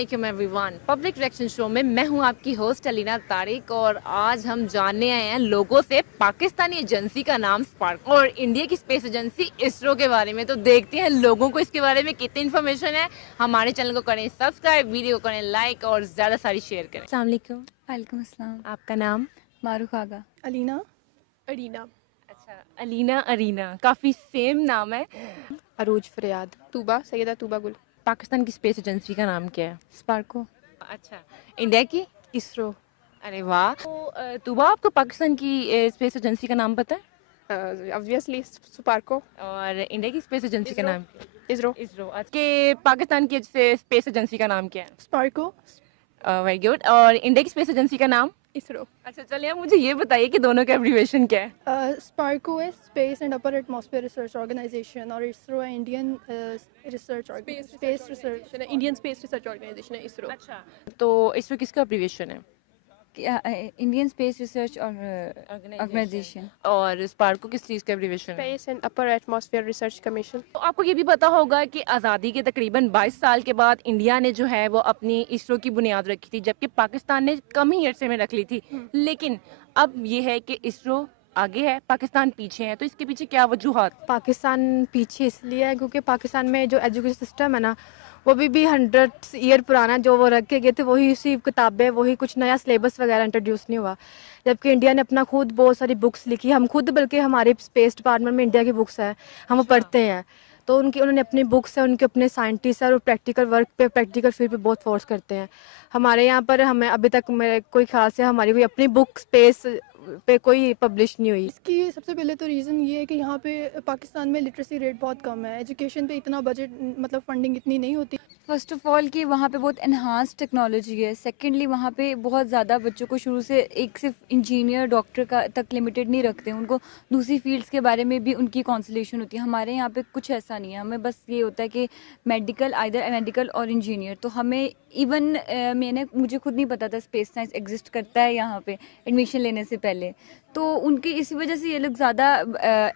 अस्सलामुअलैकुम everyone. Public reaction show में मैं हूं आपकी होस्ट अलीना तारिक और आज हम जानने आए हैं लोगों से पाकिस्तानी एजेंसी का नाम स्पार्क और इंडिया की स्पेस एजेंसी इसरो के बारे में। तो देखते हैं लोगों को इसके बारे में कितनी इन्फॉर्मेशन है। हमारे चैनल को करें सब्सक्राइब, वीडियो को करें लाइक और ज़्यादा सारी शेयर करें। अस्सलाम वालेकुम। वालेकुम अस्सलाम। आपका नाम? मारूफ आगा। अलीना अरीना। अच्छा, अलीना अरीना, काफ़ी सेम नाम है। अरूज फरियाद। तूबा सैयदा तूबा गुल। पाकिस्तान की स्पेस एजेंसी का नाम क्या है? स्पार्को। अच्छा, इंडिया की? इसरो। अरे वाह। तो तुबा, आपको पाकिस्तान की स्पेस एजेंसी का नाम पता है? Obviously Sparco. और इंडिया की स्पेस एजेंसी का नाम क्या है? इसरो। इसरो। अच्छा, के पाकिस्तान की स्पेस एजेंसी का नाम क्या है? स्पार्को। Very good. और इंडिया की स्पेस एजेंसी का नाम? इसरो। अच्छा, चलिए आप मुझे ये बताइए कि दोनों का एब्रीविएशन क्या है? स्पार्को है space and upper atmosphere research organisation और इसरो है Indian research space research Indian space research organisation है इसरो। अच्छा, तो इसरो किसका एब्रीविएशन है? Indian space research organisation. और स्पार्को किस चीज़ का एब्रीविएशन है? Space and upper atmosphere research commission. तो आपको ये भी पता होगा कि आज़ादी के तकरीबन 22 साल के बाद इंडिया ने जो है वो अपनी इसरो की बुनियाद रखी थी, जबकि पाकिस्तान ने कम ही अरसे में रख ली थी। लेकिन अब ये है कि इसरो आगे है, पाकिस्तान पीछे है। तो इसके पीछे क्या वजूहात? पाकिस्तान पीछे इसलिए है क्योंकि पाकिस्तान में जो एजुकेशन सिस्टम है ना, वो भी 100 ईयर पुराना, जो वो रखे गए थे वही उसी किताबें, वही कुछ नया सिलेबस वगैरह इंट्रोड्यूस नहीं हुआ। जबकि इंडिया ने अपना खुद बहुत सारी बुक्स लिखी, हम खुद, बल्कि हमारे स्पेस डिपार्टमेंट में इंडिया की बुक्स है, हम वो पढ़ते हैं। तो उन्होंने अपनी बुक्स है, उनके अपने साइंटिस्ट है और प्रैक्टिकल वर्क पे, प्रैक्टिकल फील्ड पे बहुत फोर्स करते हैं। हमारे यहाँ पर हमें अभी तक मेरे कोई ख्याल से हमारी कोई अपनी बुक स्पेस पे कोई पब्लिश नहीं हुई। इसकी सबसे पहले तो रीज़न ये है कि यहाँ पे पाकिस्तान में लिटरेसी रेट बहुत कम है, एजुकेशन पे इतना बजट, मतलब फंडिंग इतनी नहीं होती। फर्स्ट ऑफ ऑल कि वहाँ पे बहुत एनहांस टेक्नोलॉजी है। सेकेंडली वहाँ पे बहुत ज़्यादा बच्चों को शुरू से एक सिर्फ इंजीनियर डॉक्टर का तक लिमिटेड नहीं रखते, उनको दूसरी फील्ड्स के बारे में भी उनकी कॉन्सलेशन होती है। हमारे यहाँ पे कुछ ऐसा नहीं है, हमें बस ये होता है कि मेडिकल, आइदर मेडिकल और इंजीनियर। तो हमें इवन मुझे खुद नहीं पता था स्पेस साइंस एग्जिस्ट करता है यहाँ पे एडमिशन लेने से पहले। तो उनकी इसी वजह से ये लोग ज़्यादा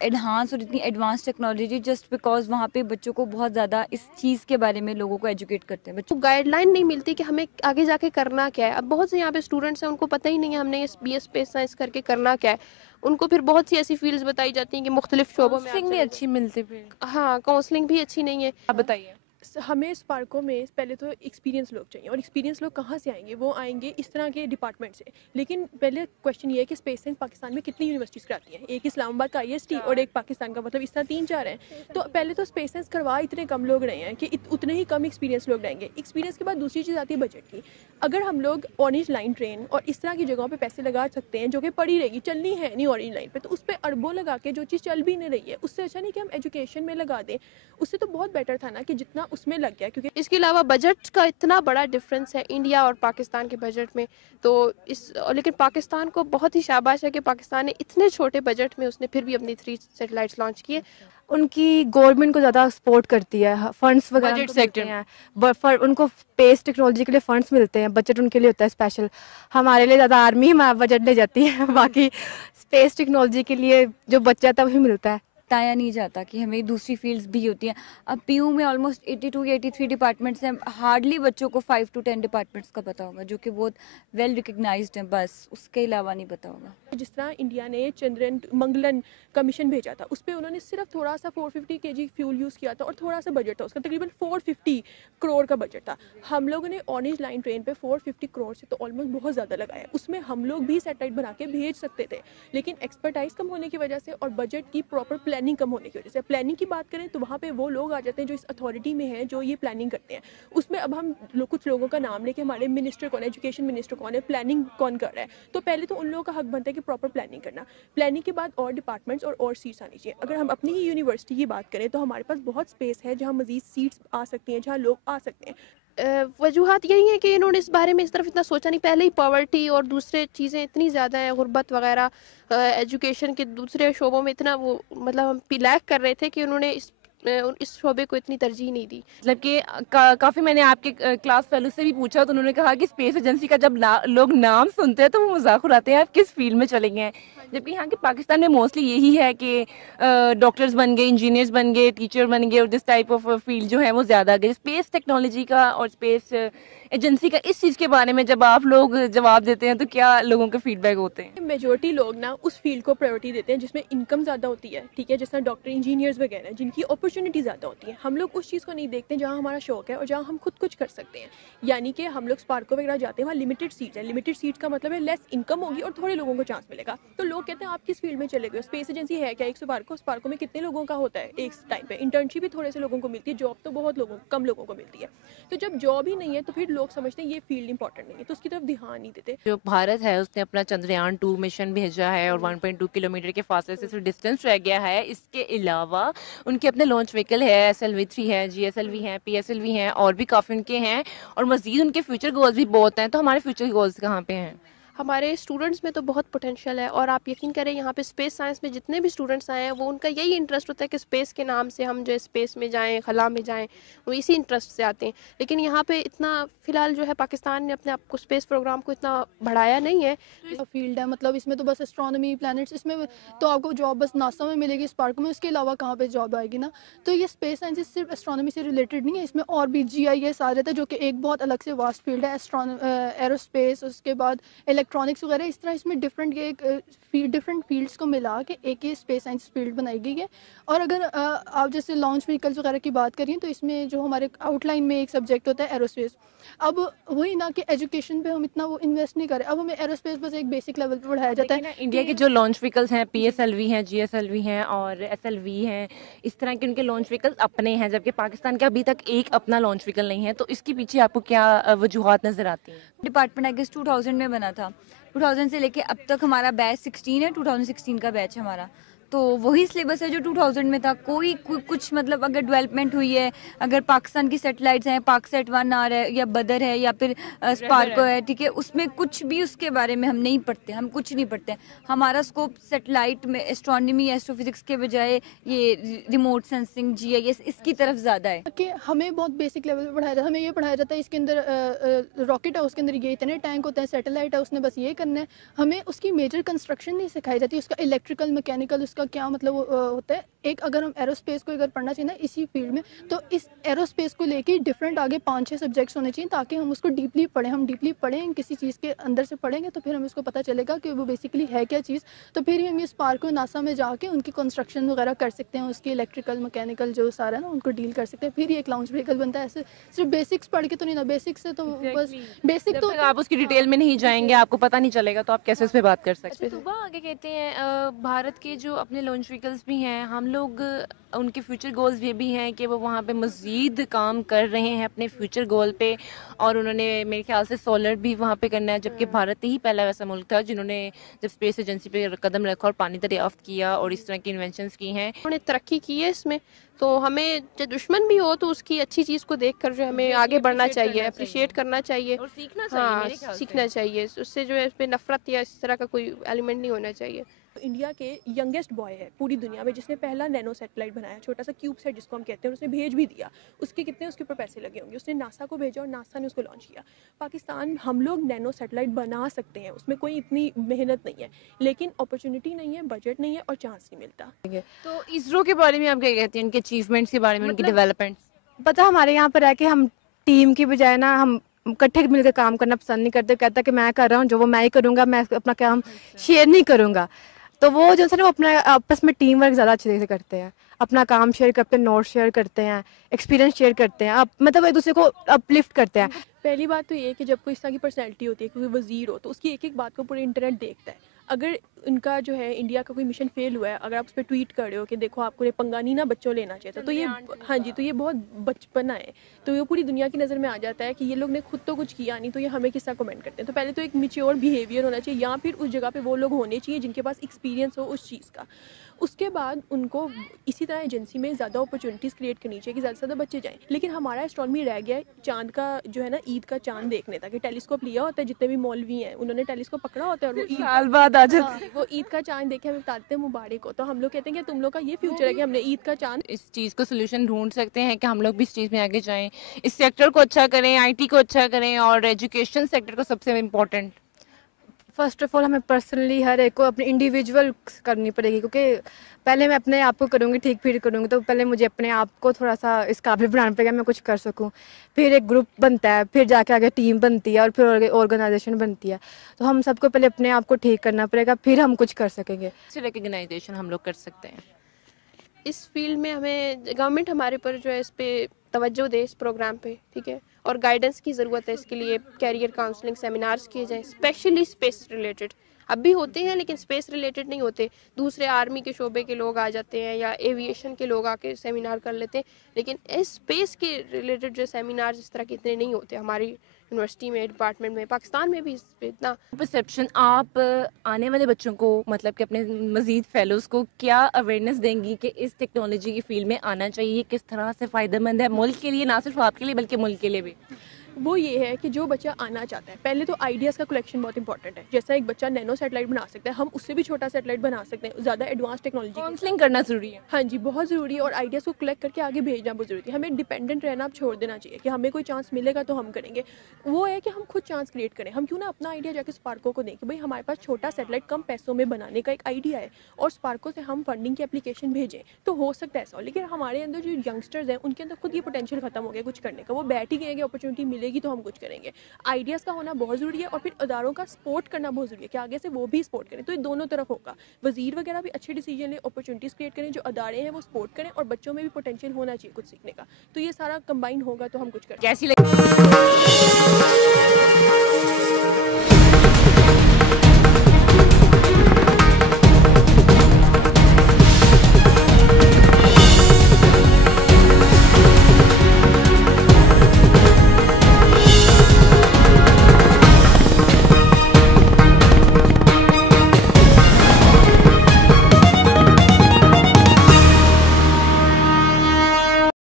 एडवांस और इतनी एडवांस टेक्नोलॉजी, जस्ट बिकॉज वहाँ पे बच्चों को बहुत ज़्यादा इस चीज़ के बारे में लोगों को एजुकेट करते हैं। बच्चों गाइडलाइन नहीं मिलती कि हमें आगे जाके करना क्या है। अब बहुत से यहाँ पे स्टूडेंट्स हैं, उनको पता ही नहीं है हमने ये BS स्पेस साइंस करके करना क्या है। उनको फिर बहुत सी ऐसी फील्ड्स बताई जाती हैं कि मुख्तलिफ शोबों में काउंसलिंग भी अच्छी मिलती है। हाँ, काउंसलिंग भी अच्छी नहीं है। आप बताइए। हमें स्पार्को में पहले तो एक्सपीरियंस लोग चाहिए, और एक्सपीरियंस लोग कहाँ से आएंगे? वो आएंगे इस तरह के डिपार्टमेंट से। लेकिन पहले क्वेश्चन ये है कि स्पेस साइंस पाकिस्तान में कितनी यूनिवर्सिटीज़ कराती हैं? एक इस्लामाबाद का IST और एक पाकिस्तान का, मतलब इस तरह 3-4 हैं। तो पहले तो स्पेस साइंस करवा इतने कम लोग रहे हैं कि उतने ही कम एक्सपीरियंस लोग रहेंगे। एक्सपीरियंस के बाद दूसरी चीज़ आती है बजट की। अगर हम लोग ऑरेंज लाइन ट्रेन और इस तरह की जगहों पर पैसे लगा सकते हैं जो कि पड़ी रहेगी, चलनी है नहीं ऑरेंज लाइन पर, तो उस पर अरबों लगा के जो चीज़ चल भी नहीं रही है, उससे अच्छा नहीं कि हम एजुकेशन में लगा दें। उससे तो बहुत बेटर था ना कि जितना उसमें लग गया। क्योंकि इसके अलावा बजट का इतना बड़ा डिफरेंस है इंडिया और पाकिस्तान के बजट में। तो लेकिन पाकिस्तान को बहुत ही शाबाश है कि पाकिस्तान ने इतने छोटे बजट में उसने फिर भी अपनी 3 सैटेलाइट्स लॉन्च किए। उनकी गवर्नमेंट को ज़्यादा सपोर्ट करती है, फंड्स वगैरह बजट उनको मिलते हैं, उनको स्पेस टेक्नोलॉजी के लिए फंड्स मिलते हैं, बजट उनके लिए होता है स्पेशल। हमारे लिए ज़्यादा आर्मी हमारा बजट ले जाती है, बाकी स्पेस टेक्नोलॉजी के लिए जो बच जाता है वही मिलता है। बताया नहीं जाता कि हमें दूसरी फील्ड्स भी होती हैं। अब PU में ऑलमोस्ट 82 या 83 डिपार्टमेंट्स हैं, हार्डली बच्चों को 5 to 10 डिपार्टमेंट्स का पता होगा, जो कि बहुत वेल रिकग्नाइज्ड हैं, बस उसके अलावा नहीं पता होगा। जिस तरह इंडिया ने चंद्रयान मंगलन कमीशन भेजा था, उस पर उन्होंने सिर्फ थोड़ा सा 450 kg फ्यूल यूज़ किया था और थोड़ा सा बजट था उसका, तकरीबन 450 करोड़ का बजट था। हम लोगों ने ऑरेंज लाइन ट्रेन पे 450 करोड़ से तो ऑलमोस्ट बहुत ज़्यादा लगाया। उसमें हम लोग भी सैटेलाइट बना के भेज सकते थे, लेकिन एक्सपर्टाइज कम होने की वजह से और बजट की प्रॉपर प्लानिंग कम होने की वजह से। प्लानिंग की बात करें तो वहाँ पे वो लोग आ जाते हैं जो इस अथॉरिटी में हैं, जो ये प्लानिंग करते हैं। उसमें अब हम कुछ लोगों का नाम लेके, हमारे मिनिस्टर कौन है, एजुकेशन मिनिस्टर कौन है, प्लानिंग कौन कर रहा है, तो पहले तो उन लोगों का हक बनता है कि प्रॉपर प्लानिंग करना। प्लानिंग के बाद और डिपार्टमेंट्स और सीट्स आनी चाहिए। अगर हम अपनी ही यूनिवर्सिटी की बात करें तो हमारे पास बहुत स्पेस है जहाँ मजीद सीट्स आ सकती हैं, जहाँ लोग आ सकते हैं। वजूहात यही है कि इन्होंने इस बारे में इस तरफ इतना सोचा नहीं। पहले ही पॉवर्टी और दूसरे चीज़ें इतनी ज़्यादा हैं, गुर्बत वगैरह, एजुकेशन के दूसरे शोबों में इतना वो, मतलब हम लैक कर रहे थे कि उन्होंने इस शोबे को इतनी तरजीह नहीं दी। मतलब कि काफ़ी मैंने आपके क्लास फेलो से भी पूछा तो उन्होंने कहा कि स्पेस एजेंसी का जब लोग नाम सुनते हैं तो वो मजाक उड़ाते हैं आप किस फील्ड में चले गए हैं। जबकि यहाँ के पाकिस्तान में मोस्टली यही है कि डॉक्टर्स बन गए, इंजीनियर्स बन गए, टीचर बन गए और दिस टाइप ऑफ फील्ड जो है वो ज़्यादा गए। स्पेस टेक्नोलॉजी का और स्पेस ایجنسی کا اس چیز کے بارے میں جب آپ لوگ جواب دیتے ہیں تو کیا لوگوں کے فیڈ بیک ہوتے ہیں؟ میجورٹی لوگ نا اس فیلڈ کو پرائیورٹی دیتے ہیں جس میں انکم زیادہ ہوتی ہے, ٹھیک ہے, جس طرح ڈاکٹر, انجینئرز وغیرہ جن کی اپرچونیٹی زیادہ ہوتی ہے. ہم لوگ اس چیز کو نہیں دیکھتے جہاں ہمارا شوق ہے اور جہاں ہم خود کچھ کر سکتے ہیں. یعنی کہ ہم لوگ اسپارکو وغیرہ جاتے ہیں, وہاں لمیٹڈ سیٹس ہیں. لمیٹڈ سیٹس کا مطلب ہے لیس انکم ہوگی اور تھوڑے لوگوں کو چانس ملے گا. تو لوگ کہتے ہیں آپ کس فیلڈ میں چلے گئے, اسپیس ایجنسی ہے کیا ایک اسپارکو میں کتنے لوگوں کا ہوتا ہے ایک ٹائم پہ, انٹرنشپ بھی تھوڑے سے لوگوں کو ملتی ہے, جاب تو بہت کم لوگوں کو ملتی ہے. تو جب جاب ہی نہیں ہے تو پھر لوگ سمجھتے ہیں یہ فیلڈ امپورٹنٹ نہیں ہے, تو اس کی طرف دھیان نہیں دیتے. جو بھارت ہے اس نے اپنا چندریان 2 مشن بھیجا ہے اور 1.2 کلومیٹر کے فاصلے سے صرف ڈسٹینس رہ گیا ہے. اس کے علاوہ ان کے اپنے لانچ وہیکل ہے, SLV3 ہے, GSLV ہیں, PSLV ہیں, اور بھی کافی ان کے ہیں, اور مزید ان کے فیوچر گولز بھی بہت ہیں. تو ہمارے فیوچر گولز کہاں پہ ہیں؟ ہمارے اسٹوڈنٹس میں تو بہت پوٹینشیل ہے, اور آپ یقین کریں یہاں پہ اسپیس سائنس میں جتنے بھی اسٹوڈنٹس آئے ہیں وہ ان کا یہی انٹرسٹ ہوتا ہے کہ اسپیس کے نام سے ہم جو اسپیس میں جائیں, خلا میں جائیں, وہ اسی انٹرسٹ سے آتے ہیں. لیکن یہاں پہ اتنا فی الحال جو ہے پاکستان نے اپنے آپ کو اسپیس پروگرام کو اتنا بڑھایا نہیں ہے. فیلڈ ہے, مطلب اس میں تو بس اسٹرانومی, پلانٹس, اس میں تو آپ کو جاب بس ناسا میں ملے گی, اسپارکو میں, اس کے علاوہ کہاں پہ جاب آئے گی نا. تو یہ اسپیس سائنس صرف اسٹرانومی سے ریلیٹڈ نہیں ہے, اس میں اور بھی GIS آ جاتا ہے جو کہ ایک بہت الگ سے واسٹ فیلڈ ہے. ایرو اسپیس, اس کے بعد الیکٹرانکس وغیرہ, اس طرح اس میں ڈفرینٹ فیلڈس کو ملا کے ایک یہ اسپیس سائنس فیلڈ بنائی گئی ہے. اور اگر آپ جیسے لانچ وہیکلس وغیرہ کی بات کریں تو اس میں جو ہمارے آؤٹ لائن میں ایک سبجیکٹ ہوتا ہے ایرو اسپیس. اب وہی نا کہ ایجوکیشن پہ ہم اتنا وہ انویسٹ نہیں کریں, اب ہمیں ایرو اسپیس بس ایک بیسک لیول پہ پڑھایا جاتا ہے. انڈیا کے جو لانچ وہیکلس ہیں, PSLV ہیں, GSLV ہیں اور SLV ہیں, اس طرح کے ان کے لانچ وہیکلس اپنے ہیں, جبکہ پاکستان کا ابھی تک ایک اپنا لانچ وہیکل نہیں ہے. تو اس کے پیچھے آپ کو کیا وجوہات نظر آتی ہیں؟ ڈپارٹمنٹ آئی گیس 2000 میں بنا تھا, 2000 سے لے کے اب تک ہمارا بیچ 16 ہے, 2016 کا بیچ ہے ہمارا. تو وہی سلیبس ہے جو 2000 میں تھا. کوئی کچھ مطلب اگر ڈیولپمنٹ ہوئی ہے, اگر پاکستان کی سیٹلائٹس ہیں, پاک سیٹ 1 آ رہا ہے یا بدر ہے یا پھر اسپارکو ہے, ٹھیک ہے, اس میں کچھ بھی اس کے بارے میں ہم نہیں پڑھتے, ہم کچھ نہیں پڑھتے. ہمارا اسکوپ سیٹلائٹ میں اسٹرانومی, ایسٹرو فزکس کے بجائے یہ ریموٹ سینسنگ, GIS, اس کی طرف زیادہ ہے. کہ ہمیں بہت بیسک لیول پہ پڑھایا جاتا ہے. ہمیں یہ پڑھایا جاتا ہے اس کے اندر راکٹ ہے, اس کے اندر یہ اتنے ٹینک ہوتے ہیں, سیٹلائٹ ہے, اس نے بس یہ کرنا ہے. ہمیں اس کی میجر کنسٹرکشن نہیں سکھائی جاتی, اس کا الیکٹریکل, میکینیکل, اس کا کیا مطلب ہوتا ہے. ایک اگر ہم ایرو اسپیس کو اگر پڑھنا چاہیے نا اسی فیلڈ میں, تو اس ایرو اسپیس کو لے کے ڈفرینٹ آگے 5-6 سبجیکٹس ہونے چاہیے تاکہ ہم اس کو ڈیپلی پڑھیں. ہم ڈیپلی پڑھیں, کسی چیز کے اندر سے پڑھیں گے تو پھر ہمیں اس کو پتہ چلے گا کہ وہ بیسکلی ہے کیا چیز. تو پھر ہی ہم یہ اسپارکو, ناسا میں جا کے ان کی کنسٹرکشن وغیرہ کر سکتے ہیں, اس کی الیکٹریکل, میکینیکل جو سارا ہے نا ان کو ڈیل کر سکتے ہیں. پھر یہ ایک لانچ وہیکل بنتا ہے. ایسے صرف بیسکس پڑھ کے تو نہیں نا, بیسکس سے تو بس بیسک تو آپ اس کی ڈیٹیل میں نہیں جائیں گے, آپ کو پتہ نہیں چلے گا, تو آپ کیسے اس پہ بات کر سکتے ہیں؟ صبح آگے کہتے ہیں بھارت کے جو اپنے لانچ وہیکلس بھی ہیں, ہم لوگ ان کے فیوچر گولز یہ بھی ہیں کہ وہ وہاں پہ مزید کام کر رہے ہیں اپنے فیوچر گول پہ, اور انہوں نے میرے خیال سے سولر بھی وہاں پہ کرنا ہے, جبکہ بھارت ہی پہلا ویسا ملک تھا جنہوں نے جب اسپیس ایجنسی پہ قدم رکھا اور پانی دریافت کیا اور اس طرح کی انوینشنز کی ہیں. انہوں نے ترقی کی ہے اس میں, تو ہمیں جو دشمن بھی ہو تو اس کی اچھی چیز کو دیکھ کر جو ہمیں آگے بڑھنا چاہیے, اپریشیٹ کرنا چاہیے, اور سیکھنا چاہیے, میرے خیال سے سیکھنا چاہیے. اس سے جو ہے اس پہ نفرت یا اس طرح کا کوئی ایلیمنٹ نہیں ہونا چاہیے. انڈیا کے ینگیسٹ بوائے ہے پوری دنیا میں جس نے پہلا نینو سیٹلائٹ بنایا, چھوٹا سا کیوب سیٹ جس کو ہم کہتے ہیں, اس نے بھیج بھی دیا. اس کے کتنے اس کے اوپر پیسے لگے ہوں گے, اس نے ناسا کو بھیجا اور ناسا نے اس کو لانچ کیا. پاکستان, ہم لوگ نینو سیٹلائٹ بنا سکتے ہیں, اس میں کوئی اتنی محنت نہیں ہے, لیکن اپرچونیٹی نہیں ہے, بجٹ نہیں ہے اور چانس نہیں ملتا. تو اسرو کے بارے میں آپ کیا کہتے ہیں, ان کے اچیومنٹس کے بارے میں, ان کی ڈیولپمنٹس؟ پتہ ہمارے یہاں پر ہے کہ ہم ٹیم کی بجائے نا ہم اکٹھے مل کے کام کرنا پسند نہیں کرتے. کہتا کہ میں کر رہا ہوں جو وہ میں ہی کروں گا, میں اپنا کام شیئر نہیں کروں گا. تو وہ جو ہے نا وہ اپنا آپس میں ٹیم ورک زیادہ اچھے سے کرتے ہیں, اپنا کام شیئر کرتے ہیں, نوٹ شیئر کرتے ہیں, ایکسپیرینس شیئر کرتے ہیں, مطلب ایک دوسرے کو اپ لفٹ کرتے ہیں. پہلی بات تو یہ کہ جب کوئی اس طرح کی پرسنالٹی ہوتی ہے, کوئی وزیر ہو, تو اس کی ایک ایک بات کو پورے انٹرنیٹ دیکھتا ہے. اگر ان کا جو ہے انڈیا کا کوئی مشن فیل ہوا ہے, اگر آپ اس پہ ٹویٹ کر رہے ہو کہ دیکھو آپ کو یہ پنگا نہیں نا بچوں لینا چاہیے, تو یہ ہاں جی, تو یہ بہت بچپنا ہے. تو یہ پوری دنیا کی نظر میں آ جاتا ہے کہ یہ لوگ نے خود تو کچھ کیا نہیں, تو یہ ہمیں کس طرح کمنٹ کرتے ہیں. تو پہلے تو ایک میچیور بیہیویئر ہونا چاہیے, یا پھر اس جگہ پہ وہ لوگ ہونے چاہیے جن کے پاس ایکسپیرینس ہو اس چیز کا. اس کے بعد ان کو اسی طرح ایجنسی میں زیادہ اپرچونیٹیز کریٹ کرنی چاہیے کہ زیادہ سے زیادہ بچے جائیں. لیکن ہمارا اسٹرانومی رہ گیا ہے چاند کا جو ہے نا, عید کا چاند دیکھنے تک. کہ ٹیلیسکوپ لیا ہوتا ہے, جتنے بھی مولوی ہیں انہوں نے ٹیلیسکوپ پکڑا ہوتا ہے, اور وہ سال بعد آ جاتے ہیں. وہ عید کا چاند دیکھے ہمیں بتاتے ہیں مبارک ہو. تو ہم لوگ کہتے ہیں کہ تم لوگ کا یہ فیوچر ہے کہ ہم نے عید کا چاند. اس چیز کو سولوشن ڈھونڈ سکتے ہیں کہ ہم لوگ بھی اس چیز میں آگے جائیں, اس سیکٹر کو اچھا کریں, IT کو اچھا کریں, اور ایجوکیشن سیکٹر کو سب سے امپورٹنٹ फर्स्ट ऑफ ऑल हमें पर्सनली हर एक को अपनी इंडिविजुअल करनी पड़ेगी, क्योंकि पहले मैं अपने आप को करूँगी, ठीक फील करूँगी, तो पहले मुझे अपने आप को थोड़ा सा इस काबिल बनाना पड़ेगा मैं कुछ कर सकूँ। फिर एक ग्रुप बनता है, फिर जाके आगे टीम बनती है और फिर ऑर्गेनाइजेशन बनती है। तो हम सबको पहले अपने आप को ठीक करना पड़ेगा, फिर हम कुछ कर सकेंगे। रिकग्नाइजेशन हम लोग कर सकते हैं इस फील्ड में हमें गवर्नमेंट हमारे पर जो है इस पे तवज्जो दे, इस प्रोग्राम पे, ठीक है, और गाइडेंस की ज़रूरत है। इसके लिए कैरियर काउंसलिंग सेमिनार्स किए जाएं, स्पेशली स्पेस रिलेटेड। अब भी होते हैं लेकिन स्पेस रिलेटेड नहीं होते, दूसरे आर्मी के शोबे के लोग आ जाते हैं या एविएशन के लोग आके सेमिनार कर लेते हैं, लेकिन इस स्पेस के रिलेटेड जो सेमिनार इस तरह के इतने नहीं होते हमारी यूनिवर्सिटी में, डिपार्टमेंट में, पाकिस्तान में भी इस पे इतना। परसेप्शन आप आने वाले बच्चों को, मतलब कि अपने मजीद फेलोज़ को क्या अवेयरनेस देंगी कि इस टेक्नोलॉजी की फील्ड में आना चाहिए, किस तरह से फ़ायदेमंद है मुल्क के लिए, ना सिर्फ आपके लिए बल्कि मुल्क के लिए भी? वो ये है कि जो बच्चा आना चाहता है, पहले तो आइडियाज़ का कलेक्शन बहुत इंपॉर्टेंट है। जैसा एक बच्चा नैनो सैटेलाइट बना सकता है, हम उससे भी छोटा सैटेलाइट बना सकते हैं, ज़्यादा एडवांस टेक्नोलॉजी। काउंसलिंग करना ज़रूरी है। हाँ जी, बहुत ज़रूरी है, और आइडियाज़ को कलेक्ट करके आगे भेजना बहुत ज़रूरी है। हमें डिपेंडेंट रहना अब छोड़ देना चाहिए कि हमें कोई चांस मिलेगा तो हम करेंगे। वो है कि हम खुद चांस क्रिएट करें। हम क्यों ना अपना आइडिया जाके स्पार्को को दें कि भाई हमारे पास छोटा सैटेलाइट कम पैसों में बनाने का एक आइडिया है, और स्पार्को से हम फंडिंग की एप्लीकेशन भेजें तो हो सकता है ऐसा हो। लेकिन हमारे अंदर जो यंगस्टर्स हैं उनके अंदर खुद ये पोटेंशियल खत्म हो गया कुछ करने का, वो बैठ ही गए कि अपॉर्चुनिटी मिलेगी तो हम कुछ करेंगे। आइडियाज़ का होना बहुत ज़रूरी है, और फिर अदारों का सपोर्ट करना बहुत ज़रूरी है कि आगे से वो भी सपोर्ट करें। तो ये दोनों तरफ होगा, वज़ीर वगैरह भी अच्छे डिसीजन लें, अपॉर्चुनिटीज़ क्रिएट करें, जो अदारे हैं वो सपोर्ट करें, और बच्चों में भी पोटेंशियल होना चाहिए कुछ सीखने का। तो ये सारा कंबाइन होगा तो हम कुछ करें। कैसी लगी?